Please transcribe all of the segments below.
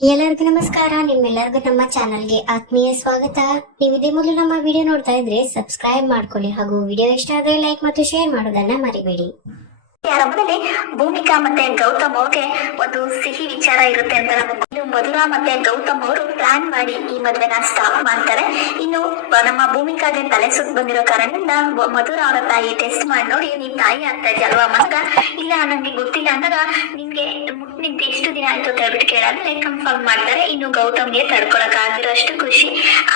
ಎಲ್ಲರಿಗೂ ನಮಸ್ಕಾರ, ನಿಮ್ಮೆಲ್ಲರಿಗೂ ನಮ್ಮ ಚಾನಲ್ಗೆ ಆತ್ಮೀಯ ಸ್ವಾಗತ. ನೀವು ಇದೇ ಮೊದಲು ನಮ್ಮ ವಿಡಿಯೋ ನೋಡ್ತಾ ಇದ್ರೆ ಸಬ್ಸ್ಕ್ರೈಬ್ ಮಾಡ್ಕೊಳ್ಳಿ ಹಾಗೂ ವಿಡಿಯೋ ಇಷ್ಟ ಆದ್ರೆ ಲೈಕ್ ಮತ್ತು ಶೇರ್ ಮಾಡೋದನ್ನ ಮರಿಬೇಡಿ. ಆರಂಭದಲ್ಲಿ ಭೂಮಿಕಾ ಮತ್ತೆ ಗೌತಮ್ ಅವ್ರಿಗೆ ಒಂದು ಸಿಹಿ ವಿಚಾರ ಇರುತ್ತೆ ಅಂತ ನಮಗೆ ಮಧುರಾ ಮತ್ತೆ ಗೌತಮ್ ಅವರು ಪ್ಲಾನ್ ಮಾಡಿ ಈ ಮದ್ವೆನ ಸ್ಟಾಪ್ ಮಾಡ್ತಾರೆ. ಇನ್ನು ನಮ್ಮ ಭೂಮಿಕಾಗೆ ತಲೆ ಸುತ್ತ ಬಂದಿರೋ ಕಾರಣದಿಂದ ಮಧುರ ಅವರ ತಾಯಿ ಟೆಸ್ಟ್ ಮಾಡಿ ನೋಡಿ, ನಿಮ್ ತಾಯಿ ಆಗ್ತಾ ಇದೆಯಲ್ವಾ ಮಗ? ಇಲ್ಲ, ನಂಗೆ ಗೊತ್ತಿಲ್ಲ ಅಂದಾಗ ನಿಮ್ಗೆ ಎಷ್ಟು ದಿನ ಆಯ್ತು ಅಂತ ಹೇಳ್ಬಿಟ್ಟು ಕೇಳಾದ್ರೆ ಕನ್ಫರ್ಮ್ ಮಾಡ್ತಾರೆ. ಇನ್ನು ಗೌತಮ್ಗೆ ತಡ್ಕೊಳಕ್ ಆಗಿರೋ ಅಷ್ಟು ಖುಷಿ.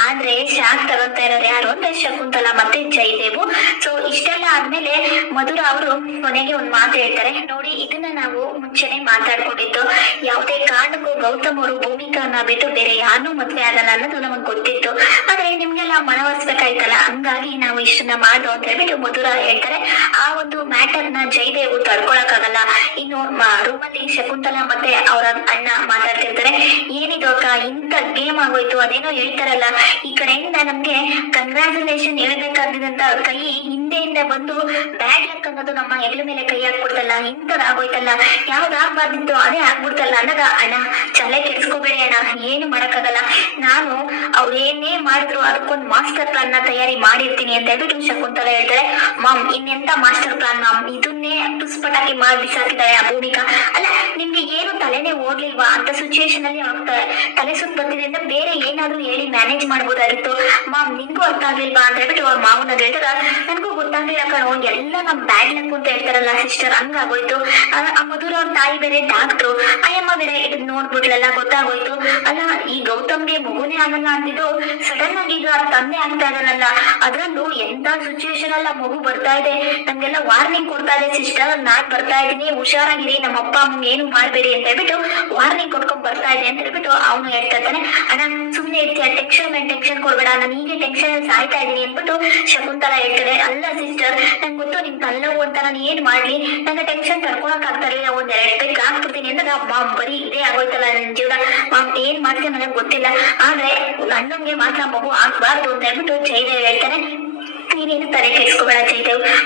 ಆದ್ರೆ ಶಾಕ್ ತಗೊಂತ ಇರೋರು ಯಾರು? ಅಂದ್ರೆ ಶಕುಂತಲ ಮತ್ತೆ ಜಯದೇವು. ಸೊ ಇಷ್ಟೆಲ್ಲ ಆದ್ಮೇಲೆ ಮಧುರ ಅವರು ಕೊನೆಗೆ ಒಂದ್ ಮಾತು ಹೇಳ್ತಾರೆ. ನೋಡಿ, ಇದನ್ನ ನಾವು ಮುಂಚೆನೆ ಮಾತಾಡ್ಕೊಂಡಿದ್ದು. ಯಾವುದೇ ಕಾರಣಕ್ಕೂ ಗೌತಮ್ ಅವರು ಭೂಮಿಕಾನ ಬಿಟ್ಟು ಬೇರೆ ಯಾರನ್ನೂ ಮದ್ವೆ ಆಗಲ್ಲ ಅನ್ನೋದು ನಮಗ್ ಗೊತ್ತಿತ್ತು. ಆದ್ರೆ ನಿಮ್ಗೆಲ್ಲ ಮನವರ್ಸ್ಬೇಕಾಯ್ತಲ್ಲ? ಹಂಗಾಗಿ ನಾವು ಇಷ್ಟನ್ನ ಮಾಡ್ದು ಅಂತ ಹೇಳ್ಬಿಟ್ಟು ಮಧುರ ಹೇಳ್ತಾರೆ. ಆ ಒಂದು ಮ್ಯಾಟರ್ನ ಜಯದೇವು ತಡ್ಕೊಳಕ್ಕಾಗಲ್ಲ ಇನ್ನು ರೂಮಲ್ಲಿ ಶಕುಂತಲ ಮತ್ತೆ ಅವರ ಅಣ್ಣ ಮಾತಾಡ್ತಿರ್ತಾರೆ, ಏನಿದು ಅಕ್ಕ, ಇಂಥ ಗೇಮ್ ಆಗೋಯ್ತು, ಅದೇನೋ ಹೇಳ್ತಾರಲ್ಲ, ಈ ಕಡೆಯಿಂದ ನಮ್ಗೆ ಕಂಗ್ರಾಚುಲೇಷನ್ ಹೇಳ್ಬೇಕಾದಂತ ಕೈ ಹಿಂದೆಯಿಂದ ಬಂದು ಬ್ಯಾಡ್ ಲಕ್ ಅನ್ನೋದು ನಮ್ಮ ಹೆಗಲ ಮೇಲೆ ಕೈ ಹಾಕ್ಬಿಡ್ತಲ್ಲ, ಇಂಥದ್ ಆಗೋಯ್ತಲ್ಲ, ಯಾವ್ದು ಆಗ್ಬಾರ್ದಿತ್ತು, ಅದೇ ಆಗ್ಬಿಡ್ತಲ್ಲ ಅಂದಾಗ ಅಣ್ಣ ಚಲೇ ಕೆಡ್ಸ್ಕೋಬೇಡಿ ಅಣ್ಣ, ಏನು ಮಾಡಕ್ಕಾಗಲ್ಲ. ನಾನು ಅವ್ರೇನೇ ಮಾಡಿದ್ರು ಅದಕ್ಕೊಂದು ಮಾಸ್ಟರ್ ಪ್ಲಾನ್ನ ತಯಾರಿ ಮಾಡಿರ್ತೀನಿ ಅಂತ ಹೇಳ್ಬಿಟ್ಟು ಶಕುಂತಲ ಹೇಳ್ತಾಳೆ. ಮಾಮ್, ಇನ್ನೆಂತ ಮಾಸ್ಟರ್ ಪ್ಲಾನ್ ಮಾಮ್? ಇದನ್ನೇ ಪುಸ್ಪಟಾಕಿ ಮಾಡಿ ಬಿಸಾಕಿದ್ದಾಳೆ ಆ ಭೂಮಿಕಾ ಅಲ್ಲ, ನಿಮ್ಗೆ ಏನು ತಲೆನೇ ಓಡ್ಲಿಲ್ವಾ ಅಂತ ಸಿಚುಯೇಷನ್ ಅಲ್ಲಿ ಆಗ್ತಾರೆ ತಲೆ ಸುತ್ತ ಬರ್ತಿದೆ ಅಂತ ಬೇರೆ ಏನಾದ್ರೂ ಹೇಳಿ ಮ್ಯಾನೇಜ್ ಮಾಡ್ಬೋದಾಗಿತ್ತು. ಮಾಮ್, ನಿಂಗೂ ಅರ್ಥ ಆಗ್ಲಿಲ್ವಾ? ಅಂತ ಹೇಳ್ಬಿಟ್ಟು ಅವ್ರ ಮಾವನ ಹೇಳ್ತಾರ. ನನ್ಗೂ ಗೊತ್ತಾಗ್ಲಿಲ್ಲ ಕಣೋ, ಎಲ್ಲ ನಮ್ ಬ್ಯಾಡ್ ಲಕ್ ಅಂತ ಹೇಳ್ತಾರಲ್ಲ ಸಿಸ್ಟರ್ ಹಂಗಾಗೋಯ್ತು. ಆ ಮಧುರ ಅವ್ರ ತಾಯಿ ಬೇರೆ ಡಾಕ್ಟ್ರು ಅಯ್ಯಮ್ಮ ಬೇರೆ ನೋಡ್ಬಿಟ್ಲೆಲ್ಲ, ಗೊತ್ತಾಗೋಯ್ತು. ಅಲ್ಲ, ಈ ಗೌತಮ್ಗೆ ಮಗುನೇ ಆಗಲ್ಲ ಅಂತಿದ್ದು ಸಡನ್ ಆಗಿ ಈಗ ತಂದೆ ಆಗ್ತಾ ಇದ್ದಾನಲ್ಲ, ಅದ್ರಲ್ಲೂ ಎಂತ ಸಿಚುವೇಶನ್ ಅಲ್ಲ ಮಗು ಬರ್ತಾ ಇದೆ. ನಮ್ಗೆಲ್ಲ ವಾರ್ನಿಂಗ್ ಕೊಡ್ತಾ ಇದೆ ಸಿಸ್ಟರ್ ನಾನ್ ಬರ್ತಾ ಇದೀನಿ ಹುಷಾರಾಗಿರಿ, ನಮ್ಮ ಅಪ್ಪ ಅಮ್ಮ ಏನು ಮಾಡ್ಬೇಡಿ ಅಂತ ಹೇಳ್ಬಿಟ್ಟು ವಾರ್ನಿಂಗ್ ಕೊಟ್ಕೊಂಡ್ ಬರ್ತಾ ಇದೆ ಅಂತ ಹೇಳ್ಬಿಟ್ಟು ಅವನು ಹೇಳ್ತಾ ಇರ್ತಾನೆ ಅಣ್ಣ, ಸುಮ್ನೆ ಇರ್ತೀಯ ಟೆನ್ಷನ್ ಮೇಲೆ ಟೆನ್ಷನ್ ಕೊಡ್ಬೇಡ, ನಾನು ಹೀಗೆ ಟೆನ್ಷನ್ ಸಾಯ್ತಾ ಇದೀನಿ ಅಂದ್ಬಿಟ್ಟು ಶಕುಂತಲ ಹೇಳ್ತಾರೆ ಅಲ್ಲ ಸಿಸ್ಟರ್ ನಂಗೆ ಗೊತ್ತು ನಿಮ್ ತಲ್ಲವು ಅಂತ ನಾನು ಏನ್ ಮಾಡ್ಲಿ? ನಂಗೆ ಟೆನ್ಷನ್ ತಡ್ಕೊಳಕ್ ಆಗ್ತಾ ಇರಲಿಲ್ಲ, ಒಂದ್ ಎರಡ್ ಪೈಕ್ ಹಾಕ್ಬಿಡ್ತೀನಿ ಅಂದ್ರೆ ಬರೀ ಇದೇ ಆಗೋಯ್ತಲ್ಲ ನನ್ ಜೀವನ. ಏನ್ ಮಾಡ್ತೀನಿ ನನಗೆ ಗೊತ್ತಿಲ್ಲ. ಆದ್ರೆ ಅಣ್ಣಂಗೆ ಮಾತ್ರ ಮಗು ಆಗ್ಬಾರ್ದು ಅಂತ ಹೇಳ್ಬಿಟ್ಟು ಜಯದೇವ್ ಹೇಳ್ತಾನೆ ನೀನೇನು ತಲೆ ಕೆಡಿಸ್ಕೋಬೇಡ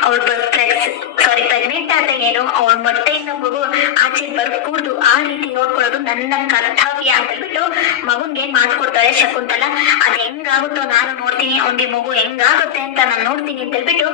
ಅವಳು ಸಾರಿ ಪ್ರೆಗ್ನೆಂಟ್ ಆದ ಏನು, ಅವಳ ಮೊಟ್ಟೆಯಿಂದ ಮಗು ಆಚೆ ಬರ್ಕೂಡ್ದು. ಆ ರೀತಿ ನೋಡ್ಕೊಳ್ಳೋದು ನನ್ನ ಕರ್ತವ್ಯ ಅಂತ ಹೇಳ್ಬಿಟ್ಟು ಮಗುನ್ಗೆ ಮಾಡ್ಕೊಡ್ತಾಳೆ ಶಕುಂತಲ. ಅದ್ ಹೆಂಗಾಗುತ್ತೋ ನಾನು ನೋಡ್ತೀನಿ. ಅವ್ನಿಗೆ ಮಗು ಹೆಂಗಾಗುತ್ತೆ ಅಂತ ನಾನು ನೋಡ್ತೀನಿ ಅಂತ ಹೇಳ್ಬಿಟ್ಟು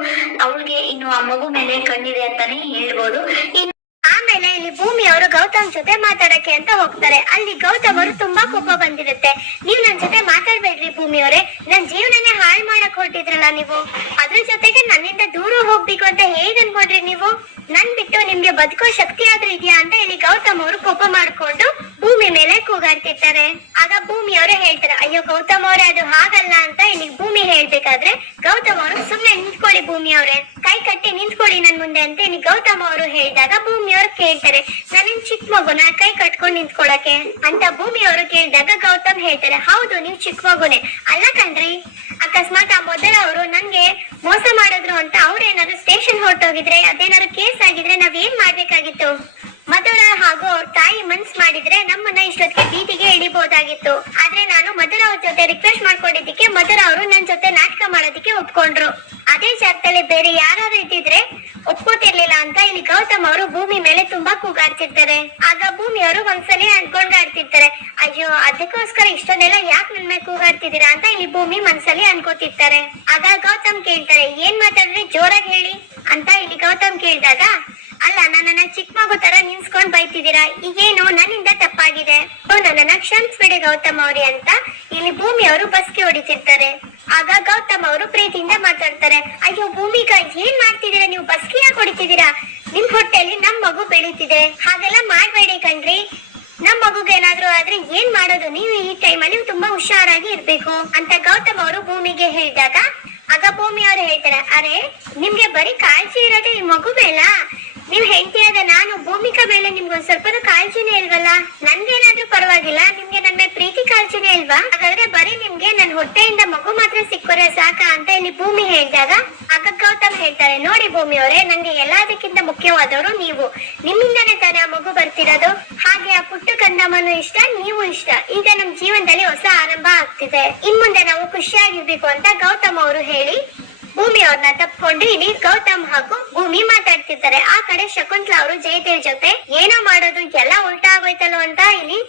ಅವ್ಳಿಗೆ ಇನ್ನು ಆ ಮಗು ಮೇಲೆ ಕಣ್ಣಿದೆ ಅಂತಾನೆ ಹೇಳ್ಬೋದು. ಇನ್ನು ಆಮೇಲೆ ಇಲ್ಲಿ ಭೂಮಿ ಅವರು ಗೌತಮ್ ಜೊತೆ ಮಾತಾಡಕ್ಕೆ ಅಂತ ಹೋಗ್ತಾರೆ. ಅಲ್ಲಿ ಗೌತಮ್ ಅವರು ತುಂಬಾ ಕೋಪ ಬಂದಿರುತ್ತೆ. ನೀವ್ ನನ್ ಜೊತೆ ಮಾತಾಡ್ಬೇಡ್ರಿ ಭೂಮಿ ಅವರೇ ನನ್ ಜೀವನನೇ ಹಾಳು ಮಾಡಕ್ ಹೊರಟಿದ್ರಲ್ಲ ನೀವು. ಅದ್ರ ಜೊತೆಗೆ ನನ್ನಿಂದ ದೂರ ಹೋಗ್ಬೇಕು ಅಂತ ಹೇಗ್ ಅನ್ಕೊಂಡ್ರಿ ನೀವು? ನನ್ ಬಿಟ್ಟು ನಿಮ್ಗೆ ಬದುಕೋ ಶಕ್ತಿ ಆದ್ರೂ ಇದೆಯಾ ಅಂತ ಇಲ್ಲಿ ಗೌತಮ್ ಅವರು ಕೋಪ ಮಾಡ್ಕೊಂಡು ಭೂಮಿ ಮೇಲೆ ಕೂಗಾಡ್ತಿರ್ತಾರೆ. ಆಗ ಭೂಮಿ ಅವರು ಹೇಳ್ತಾರೆ, ಅಯ್ಯೋ ಗೌತಮ್ ಅವರೇ, ಅದು ಹಾಗಲ್ಲ. ಹೇಳ್ಬೇಕಾದ್ರೆ ಗೌತಮ ಅವರು ಸುಮ್ನೆ ನಿಂತ್ಕೊಳ್ಳಿ ಭೂಮಿ ಅವರೇ ಕೈ ಕಟ್ಟಿ ನಿಂತ್ಕೊಳ್ಳಿ ನನ್ ಮುಂದೆ ಅಂತ ಗೌತಮ ಗೌತಮ್ ಅವರು ಹೇಳಿದಾಗ ಭೂಮಿ ಅವರು ಕೇಳ್ತಾರೆ. ನಾನೇನ್ ಚಿಕ್ಕ ಮಗುನ ಕೈ ಕಟ್ಕೊಂಡ್ ನಿಂತ್ಕೊಳಕ್ಕೆ ಅಂತ ಭೂಮಿ ಅವರು ಕೇಳಿದಾಗ ಗೌತಮ್ ಹೇಳ್ತಾರೆ. ಹೌದು, ನೀವು ಚಿಕ್ಕ ಮಗುನೆ. ಅಲ್ಲ ಕಣ್ರಿ, ಅಕಸ್ಮಾತ್ ಆ ಮೊದಲ ಅವರು ನನ್ಗೆ ಮೋಸ ಮಾಡಿದ್ರು ಅಂತ ಅವ್ರೇನಾದ್ರು ಸ್ಟೇಷನ್ ಹೊರಟೋಗಿದ್ರೆ, ಅದೇನಾದ್ರು ಕೇಸ್ ಆಗಿದ್ರೆ ನಾವ್ ಏನ್ ಮಾಡ್ಬೇಕಾಗಿತ್ತು? ಮಧುರ ಹಾಗೂ ಅವ್ರ ತಾಯಿ ಮನ್ಸ್ ಮಾಡಿದ್ರೆ ನಮ್ಮನ್ನ ಇಷ್ಟೊತ್ತಿಗೆ ಬೀದಿಗೆ ಇಳಿಬಹುದಾಗಿತ್ತು ಆದ್ರೆ ನಾನು ಮಧುರ ಅವ್ರ ಜೊತೆ ರಿಕ್ವೆಸ್ಟ್ ಮಾಡ್ಕೊಂಡಿದ್ದಕ್ಕೆ ಮಧುರ ಅವರು ನನ್ ಜೊತೆ ನಾಟಕ ಮಾಡೋದಕ್ಕೆ ಒಪ್ಕೊಂಡ್ರು. ಅದೇ ಜಾಗದಲ್ಲಿ ಬೇರೆ ಯಾರಾದ್ರೂ ಇದ್ದಿದ್ರೆ ಒಪ್ಕೋತಿರ್ಲಿಲ್ಲ ಅಂತ ಇಲ್ಲಿ ಗೌತಮ್ ಅವರು ಭೂಮಿ ಮೇಲೆ ತುಂಬಾ ಕೂಗಾಡ್ತಿರ್ತಾರೆ. ಆಗ ಭೂಮಿ ಅವರು ಒಂದ್ಸಲಿ ಅನ್ಕೊಂಡಾಡ್ತಿರ್ತಾರೆ ಅಯ್ಯೋ ಅದಕ್ಕೋಸ್ಕರ ಇಷ್ಟನ್ನೆಲ್ಲ ಯಾಕೆ ನನ್ನ ಮೇಲೆ ಕೂಗಾಡ್ತಿದ್ದೀರಾ ಅಂತ ಇಲ್ಲಿ ಭೂಮಿ ಮನ್ಸಲ್ಲಿ ಅನ್ಕೋತಿರ್ತಾರೆ. ಆಗ ಗೌತಮ್ ಕೇಳ್ತಾರೆ ಏನ್ ಮಾತಾಡಿದ್ರೆ ಜೋರಾಗಿ ಹೇಳಿ ಅಂತ ಇಲ್ಲಿ ಗೌತಮ್ ಕೇಳಿದಾಗ ಅಲ್ಲ ನನ್ನನ್ನ ಚಿಕ್ಕ ಮಗು ತರ ನಿನ್ಸ್ಕೊಂಡ್ ಬೈತಿದ್ದೀರಾ? ಈಗೇನು ನನ್ನಿಂದ ತಪ್ಪಾಗಿದೆ? ಓ, ನನ್ನನ್ನ ಕ್ಷಮಿಸ್ಬಿಡಿ ಗೌತಮ್ ಅವ್ರಿ ಅಂತ ಇಲ್ಲಿ ಭೂಮಿ ಅವರು ಬಸ್ಗೆ ಹೊಡಿತಿರ್ತಾರೆ. ಆಗ ಗೌತಮ್ ಅವರು ಪ್ರೀತಿಯಿಂದ ಮಾತಾಡ್ತಾರೆ. ಅಯ್ಯೋ, ಭೂಮಿಕಾ, ಏನ್ ಮಾಡ್ತಿದ್ದೀರಾ? ನೀವು ಬಸ್ಕಿಯ ಕೊಡ್ತಿದ್ದೀರಾ? ನಿಮ್ ಹೊಟ್ಟೆಯಲ್ಲಿ ನಮ್ ಮಗು ಬೆಳೀತಿದೆ. ಹಾಗೆಲ್ಲ ಮಾಡ್ಬೇಡಿ ಕಣ್ರಿ. ನಮ್ ಮಗುಗೆ ಏನಾದ್ರು ಆದ್ರೆ ಏನ್ ಮಾಡೋದು? ನೀವು ಈ ಟೈಮಲ್ಲಿ ತುಂಬಾ ಹುಷಾರಾಗಿ ಇರ್ಬೇಕು ಅಂತ ಗೌತಮ್ ಅವರು ಭೂಮಿಗೆ ಹೇಳಿದಾಗ, ಆಗ ಭೂಮಿ ಅವರು ಹೇಳ್ತಾರೆ, ಅರೆ, ನಿಮ್ಗೆ ಬರೀ ಕಾಳಜಿ ಇರೋದೇ ಈ ಮಗು ಬೇಡ ನೀವ್ ಹೆಂಡತಿಯಾದ ನಾನು ಭೂಮಿಕಾ ಮೇಲೆ ನಿಮ್ಗೆ ಒಂದ್ ಸ್ವಲ್ಪ ಕಾಳಜಿನೇ ಇಲ್ವಲ್ಲ? ನನ್ಗೇನಾದ್ರೂ ಪರವಾಗಿಲ್ಲ, ನಿಮ್ಗೆ ನನ್ನ ಪ್ರೀತಿ ಕಾಳಜಿನೇ ಇಲ್ವಾ? ಹಾಗಾದ್ರೆ ಬರೀ ನಿಮ್ಗೆ ನನ್ ಹೊಟ್ಟೆಯಿಂದ ಮಗು ಮಾತ್ರ ಸಿಕ್ಕೋರೆ ಸಾಕ ಅಂತ ಇಲ್ಲಿ ಭೂಮಿ ಹೇಳಿದಾಗ, ಆಗ ಗೌತಮ್ ಹೇಳ್ತಾರೆ, ನೋಡಿ ಭೂಮಿ ಅವರೇ, ನಂಗೆ ಎಲ್ಲದಕ್ಕಿಂತ ಮುಖ್ಯವಾದವರು ನೀವು. ನಿಮ್ಮಿಂದಾನೇ ತಾನೆ ಆ ಮಗು ಬರ್ತಿರೋದು. ಹಾಗೆ ಆ ಪುಟ್ಟ ಕಂದಮ್ಮನು ಇಷ್ಟ, ನೀವು ಇಷ್ಟ. ಈಗ ನಮ್ ಜೀವನದಲ್ಲಿ ಹೊಸ ಆರಂಭ ಆಗ್ತಿದೆ. ಇನ್ ಮುಂದೆ ನಾವು ಖುಷಿಯಾಗಿರ್ಬೇಕು ಅಂತ ಗೌತಮ್ ಅವರು ಹೇಳಿ ಅವ್ರನ್ನ ತಪ್ಕೊಂಡು ಇಲ್ಲಿ ಗೌತಮ್ ಹಾಗೂ ಭೂಮಿ ಮಾತಾಡ್ತಿದ್ದಾರೆ ಆ ಕಡೆ ಶಕುಂತಲಾ ಅವರು ಜಯದೇವ್ ಜೊತೆ ಏನೋ ಮಾಡೋದು ಎಲ್ಲ ಉಲ್ಟಾ ಆಗೋಯ್ತಲ್ಲ ಅಂತ ಇಲ್ಲಿ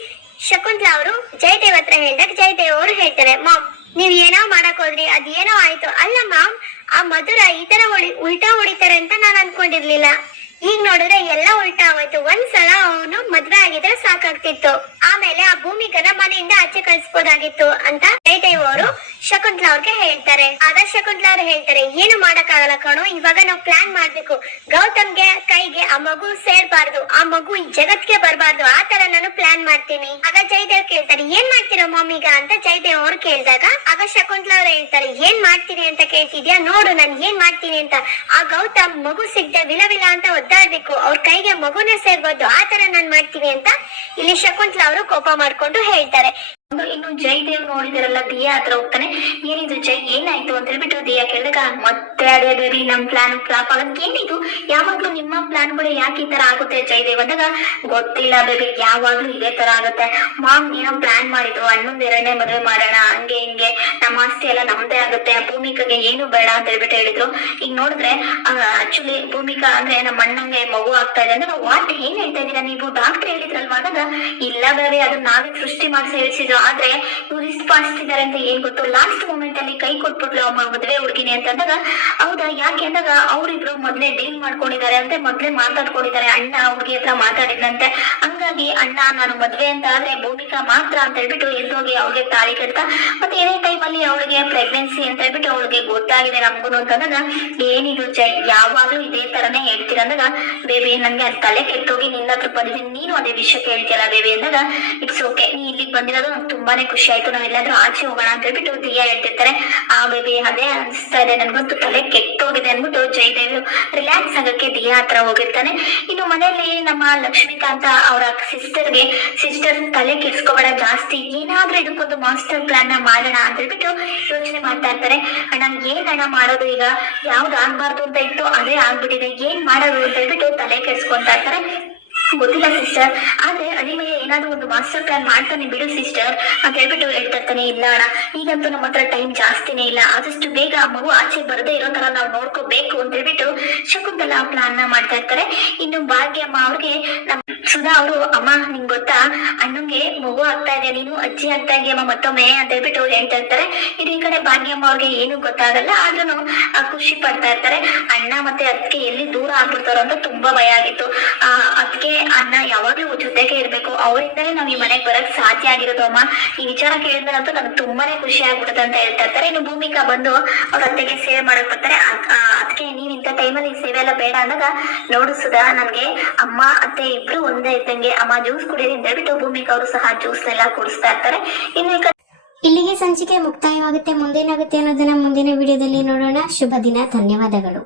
ಶಕುಂತಲಾ ಅವರು ಜಯದೇವ್ ಹತ್ರ ಹೇಳಿದಾಗ ಜಯದೇವ್ ಅವರು ಹೇಳ್ತಾರೆ, ಮಾಮ್, ನೀವ್ ಏನೋ ಮಾಡಕ್ ಹೋದ್ರಿ ಅದ್ ಏನೋ ಆಯ್ತು. ಅಲ್ಲ ಮಾಮ್, ಆ ಮಧುರ ಈ ತರ ಉಲ್ಟಾ ಹೊಡಿತಾರೆ ಅಂತ ನಾನ್ ಅನ್ಕೊಂಡಿರ್ಲಿಲ್ಲ. ಈಗ ನೋಡಿದ್ರೆ ಎಲ್ಲ ಉಲ್ಟಾ ಆಗೋಯ್ತು. ಒಂದ್ಸಲ ಅವನು ಮದ್ವೆ ಆಗಿದ್ರೆ ಸಾಕಾಗ್ತಿತ್ತು. ಆಮೇಲೆ ಆ ಭೂಮಿಕನ ಮನೆಯಿಂದ ಆಚೆ ಕಳ್ಸ್ಬೋದಾಗಿತ್ತು ಅಂತ ಜಯದೇವ್ ಅವರು ಶಕುಂತಲಾ ಅವ್ರಿಗೆ ಹೇಳ್ತಾರೆ. ಆಗ ಶಕುಂತಲಾ ಅವ್ರು ಹೇಳ್ತಾರೆ, ಏನು ಮಾಡಕ್ಕಾಗಲ್ಲ ಕಣೋ, ಇವಾಗ ನಾವು ಪ್ಲಾನ್ ಮಾಡ್ಬೇಕು. ಗೌತಮ್ಗೆ, ಕೈಗೆ ಆ ಮಗು ಸೇರ್ಬಾರ್ದು, ಆ ಮಗು ಈ ಜಗತ್ಗೆ ಬರಬಾರ್ದು, ಆ ತರ ನಾನು ಪ್ಲಾನ್ ಮಾಡ್ತೀನಿ. ಆಗ ಜಯದೇವ್ ಕೇಳ್ತಾರೆ, ಏನ್ ಮಾಡ್ತೀರಾ ಮಮ್ಮಿಗ ಅಂತ ಜಯದೇವ್ ಅವ್ರು ಕೇಳಿದಾಗ, ಆಗ ಶಕುಂತಲಾ ಅವ್ರು ಹೇಳ್ತಾರೆ, ಏನ್ ಮಾಡ್ತೀನಿ ಅಂತ ಕೇಳ್ತಿದ್ಯಾ? ನೋಡು ನಾನು ಏನ್ ಮಾಡ್ತೀನಿ ಅಂತ. ಆ ಗೌತಮ್ ಮಗು ಸಿಗ್ದೆ, ವಿಲ ವಿಲ ಅಂತ ಒದ್ದಾಡ್ಬೇಕು. ಅವ್ರ ಕೈಗೆ ಮಗುನ ಸೇರ್ಬೋದು ಆ ತರ ನಾನ್ ಮಾಡ್ತೀನಿ ಅಂತ ಇಲ್ಲಿ ಶಕುಂತಲಾ ಅವರು ಕೋಪ ಮಾಡ್ಕೊಂಡು ಹೇಳ್ತಾರೆ. ಒಂದು ಜೈ ದೇವ್ ನೋಡಿದಿರಲ್ಲ, ದಿಯಾ ಹತ್ರ ಹೋಗ್ತಾನೆ. ಏನಿದು ಜೈ ಏನಾಯ್ತು ಅಂತ ಹೇಳ್ಬಿಟ್ಟು ದಿಯಾ ಕೇಳಿದಾಗ, ಮತ್ತೆ ಅದೇ ಬೇಬಿ ನಮ್ ಪ್ಲಾನ್ ಫ್ಲಾಪ್ ಆಗೋದ್. ಏನಿದು? ಯಾವಾಗ್ಲೂ ನಿಮ್ಮ ಪ್ಲಾನ್ಗಳು ಯಾಕೆ ಈ ತರ ಆಗುತ್ತೆ ಜೈ ದೇವ್ ಅಂದಾಗ, ಗೊತ್ತಿಲ್ಲ ಬೇಬಿ ಯಾವಾಗ್ಲೂ ಇದೇ ತರ ಆಗುತ್ತೆ. ಮಾಮ್ ಏನೋ ಪ್ಲಾನ್ ಮಾಡಿದ್ರು, ಅಣ್ಣಂದ್ ಎರಡನೇ ಮದುವೆ ಮಾಡೋಣ, ಹಂಗೆ ಹಿಂಗೆ ನಮ್ಮ ಆಸ್ತಿ ಎಲ್ಲ ನಮ್ದೇ ಆಗುತ್ತೆ ಭೂಮಿಕಾಗೆ ಏನು ಬೇಡ ಅಂತ ಹೇಳ್ಬಿಟ್ಟು ಹೇಳಿದ್ರು. ಈಗ ನೋಡಿದ್ರೆ ಆಕ್ಚುಲಿ ಭೂಮಿಕಾ ಅಂದ್ರೆ ನಮ್ಮ ಅಣ್ಣಂಗೆ ಮಗು ಆಗ್ತಾ ಇದೆ ಅಂದ್ರೆ, ವಾಟ್, ಏನ್ ಹೇಳ್ತಾ ಇದೀರಾ ನೀವು? ಡಾಕ್ಟರ್ ಹೇಳಿದ್ರಲ್ವಾ ಅಂದಾಗ, ಇಲ್ಲ ಬೇರೆ ಅದನ್ನ ನಾವೇ ಸೃಷ್ಟಿ ಮಾಡಿಸಿ ಹೇಳಿಸಿದ್ರು ಆದ್ರೆ ಇವ್ರು ಇಷ್ಟು ಪಾಲಿಸ್ತಿದ್ದಾರೆ ಅಂತ ಏನ್ ಗೊತ್ತು? ಲಾಸ್ಟ್ ಮೂಮೆಂಟ್ ಅಲ್ಲಿ ಕೈ ಕೊಟ್ಬಿಟ್ಲು ಅಮ್ಮ ಮದ್ವೆ ಹುಡುಗಿನಿ ಅಂತ ಅಂದಾಗ, ಹೌದಾ, ಯಾಕೆ ಅಂದಾಗ ಅವ್ರಿಬ್ರು ಮೊದ್ಲೇ ಡೀಲ್ ಮಾಡ್ಕೊಂಡಿದ್ದಾರೆ ಅಂತ, ಮೊದ್ಲೇ ಮಾತಾಡ್ಕೊಂಡಿದ್ದಾರೆ, ಅಣ್ಣ ಹುಡುಗಿ ಹತ್ರ ಮಾತಾಡಿದಂತೆ ಹಂಗಾಗಿ ಅಣ್ಣ, ನಾನು ಮದ್ವೆ ಅಂತ ಆದ್ರೆ ಭೂಮಿಕಾ ಮಾತ್ರ ಅಂತ ಹೇಳ್ಬಿಟ್ಟು ಎದ್ದೋಗಿ ಅವ್ರಿಗೆ ತಾಳಿ ಕಟ್ತ ಮತ್ತೆ ಏನೇ ಅಲ್ಲಿ ಅವಳಿಗೆ ಪ್ರೆಗ್ನೆನ್ಸಿ ಅಂತ ಹೇಳ್ಬಿಟ್ಟು ಅವಳಿಗೆ ಗೊತ್ತಾಗಿದೆ ನಮ್ಗುನು ಅಂತಂದಾಗ ಏನಿದು ಜೈ, ಯಾವಾಗ್ಲೂ ಇದೇ ತರನೇ ಹೇಳ್ತೀರ ಅಂದಾಗ, ಬೇಬಿ, ನನ್ಗೆ ತಲೆ ಕೆಟ್ಟೋಗಿ ನಿನ್ನ ಹತ್ರ ಬಂದಿದ್ದೀನಿ, ನೀನು ಅದೇ ವಿಷಯ ಹೇಳ್ತೀಯಲ್ಲ ಬೇಬಿ ಅಂದಾಗ ಇಟ್ಸ್ ಓಕೆ ನೀ ಇಲ್ಲಿಗೆ ಬಂದಿರೋದು ನಂಗೆ ತುಂಬಾನೇ ಖುಷಿ ಆಯ್ತು. ನಾವೆಲ್ಲಾದ್ರೂ ಆಚೆ ಹೋಗೋಣ ಅಂತ ಹೇಳ್ಬಿಟ್ಟು ದಿಯಾ ಹೇಳ್ತಿರ್ತಾರೆ. ಆ ಬೇಬಿ ಅದೇ ಅನಿಸ್ತಾ ಇದೆ. ನನ್ಗಂತೂ ತಲೆ ಕೆಟ್ಟೋಗಿದೆ ಅಂದ್ಬಿಟ್ಟು ಜಯದೇವ್ ರಿಲ್ಯಾಕ್ಸ್ ಆಗಕ್ಕೆ ದಿಯಾ ಹತ್ರ ಹೋಗಿರ್ತಾನೆ. ಇನ್ನು ಮನೆಯಲ್ಲಿ ನಮ್ಮ ಲಕ್ಷ್ಮೀಕಾಂತ ಅವರ ಸಿಸ್ಟರ್ಗೆ ಸಿಸ್ಟರ್ ತಲೆ ಕೆಡ್ಸ್ಕೋಬೇಡ ಜಾಸ್ತಿ. ಏನಾದ್ರೂ ಇದಕ್ಕೊಂದು ಮಾಸ್ಟರ್ ಪ್ಲಾನ್ನ ಮಾಡೋಣ ಅಂತ ಹೇಳ್ಬಿಟ್ಟು ಯೋಚನೆ ಮಾಡ್ತಾ ಇರ್ತಾರೆ. ಅಣ್ಣ, ಏನ್ ಅಣ್ಣ ಮಾಡೋದು ಈಗ? ಯಾವ್ದು ಆಗ್ಬಾರ್ದು ಅಂತ ಇತ್ತು, ಅದೇ ಆಗ್ಬಿಟ್ಟಿದೆ. ಏನ್ ಮಾಡೋದು ಅಂತ ಹೇಳ್ಬಿಟ್ಟು ತಲೆ ಕೆಡ್ಸ್ಕೊಂತ ಇರ್ತಾರೆ. ಗೊತ್ತಿಲ್ಲ ಸಿಸ್ಟರ್ ಆದ್ರೆ ಅನಿಮಯ ಏನಾದ್ರೂ ಒಂದು ಮಾಸ್ಟರ್ ಪ್ಲಾನ್ ಮಾಡ್ತಾನೆ ಬಿಡು ಸಿಸ್ಟರ್ ಅಂತ ಹೇಳ್ಬಿಟ್ಟು ಹೇಳ್ತಾ ಇರ್ತಾನೆ, ಇಲ್ಲ ಅಣ್ಣ, ಈಗಂತೂ ನಮ್ಮ ಹತ್ರ ಟೈಮ್ ಜಾಸ್ತಿನೇ ಇಲ್ಲ. ಆದಷ್ಟು ಬೇಗ ಮಗು ಆಚೆ ಬರದೇ ಇರೋ ತರ ನಾವು ನೋಡ್ಕೋಬೇಕು ಅಂತ ಹೇಳ್ಬಿಟ್ಟು ಶಕುಂತಲಾ ಪ್ಲಾನ್ನ ಮಾಡ್ತಾ ಇರ್ತಾರೆ. ಇನ್ನು ಭಾಗ್ಯಮ್ಮ ಅವ್ರಿಗೆ ನಮ್ ಸುಧಾ ಅವರು, ಅಮ್ಮ, ನಿಂಗ್ ಗೊತ್ತಾ? ಅಣ್ಣಂಗೆ ಮಗು ಆಗ್ತಾ ಇದೆ, ನೀನು ಅಜ್ಜಿ ಆಗ್ತಾ ಇದೆಯಮ್ಮ, ಮತ್ತೊಮ್ಮೆ ಅಂತ ಹೇಳ್ಬಿಟ್ಟು ಹೇಳ್ತಾ ಇರ್ತಾರೆ. ಇದು ಈ ಕಡೆ ಭಾಗ್ಯಮ್ಮ ಅವ್ರಿಗೆ ಏನು ಗೊತ್ತಾಗಲ್ಲ. ಆದ್ರೂ ಖುಷಿ ಪಡ್ತಾ ಇರ್ತಾರೆ. ಅಣ್ಣ ಮತ್ತೆ ಅದಕ್ಕೆ ಎಲ್ಲಿ ದೂರ ಆಗ್ಬಿಡ್ತಾರೋ ಅಂತ ತುಂಬಾ ಭಯ ಆಗಿತ್ತು. ಆ ಅದಕ್ಕೆ ಅಣ್ಣ ಯಾವಾಗ್ಲೂ ಜೊತೆಗೆ ಇರ್ಬೇಕು. ಅವರಿಂದಲೇ ನಾವ್ ಈ ಮನೆಗ್ ಬರಕ್ ಸಾಧ್ಯ ಆಗಿರೋದು, ಅಮ್ಮ, ಈ ವಿಚಾರ ಕೇಳಿದ್ರಂತೂ ನನಗೆ ತುಂಬಾನೇ ಖುಷಿ ಆಗ್ಬಿಡುತ್ತೆ ಅಂತ ಹೇಳ್ತಾ ಇರ್ತಾರೆ. ಇನ್ನು ಭೂಮಿಕಾ ಬಂದು ಅವ್ರ ಅತ್ತೆಗೆ ಸೇವೆ ಮಾಡಕ್ ಬರ್ತಾರೆ. ಅದಕ್ಕೆ ನೀವ್ ಇಂಥ ಟೈಮಲ್ಲಿ ಈ ಸೇವೆ ಎಲ್ಲ ಬೇಡ ಅಂದಾಗ ನೋಡು ಸುಧಾ ನನ್ಗೆ ಅಮ್ಮ, ಅತ್ತೆ ಇಬ್ರು ಒಂದೇ ಇದ್ದಂಗೆ ಅಮ್ಮ ಜ್ಯೂಸ್ ಕುಡಿಯೋದ್ರಿಂದ ಹೇಳ್ಬಿಟ್ಟು ಭೂಮಿಕ ಅವರು ಸಹ ಜ್ಯೂಸ್ ಎಲ್ಲ ಕುಡಿಸ್ತಾ ಇರ್ತಾರೆ. ಇನ್ನು ಇಲ್ಲಿಗೆ ಸಂಚಿಕೆ ಮುಕ್ತಾಯವಾಗುತ್ತೆ. ಮುಂದೇನಾಗುತ್ತೆ ಅನ್ನೋದನ್ನ ಮುಂದಿನ ವಿಡಿಯೋದಲ್ಲಿ ನೋಡೋಣ. ಶುಭ ದಿನ, ಧನ್ಯವಾದಗಳು.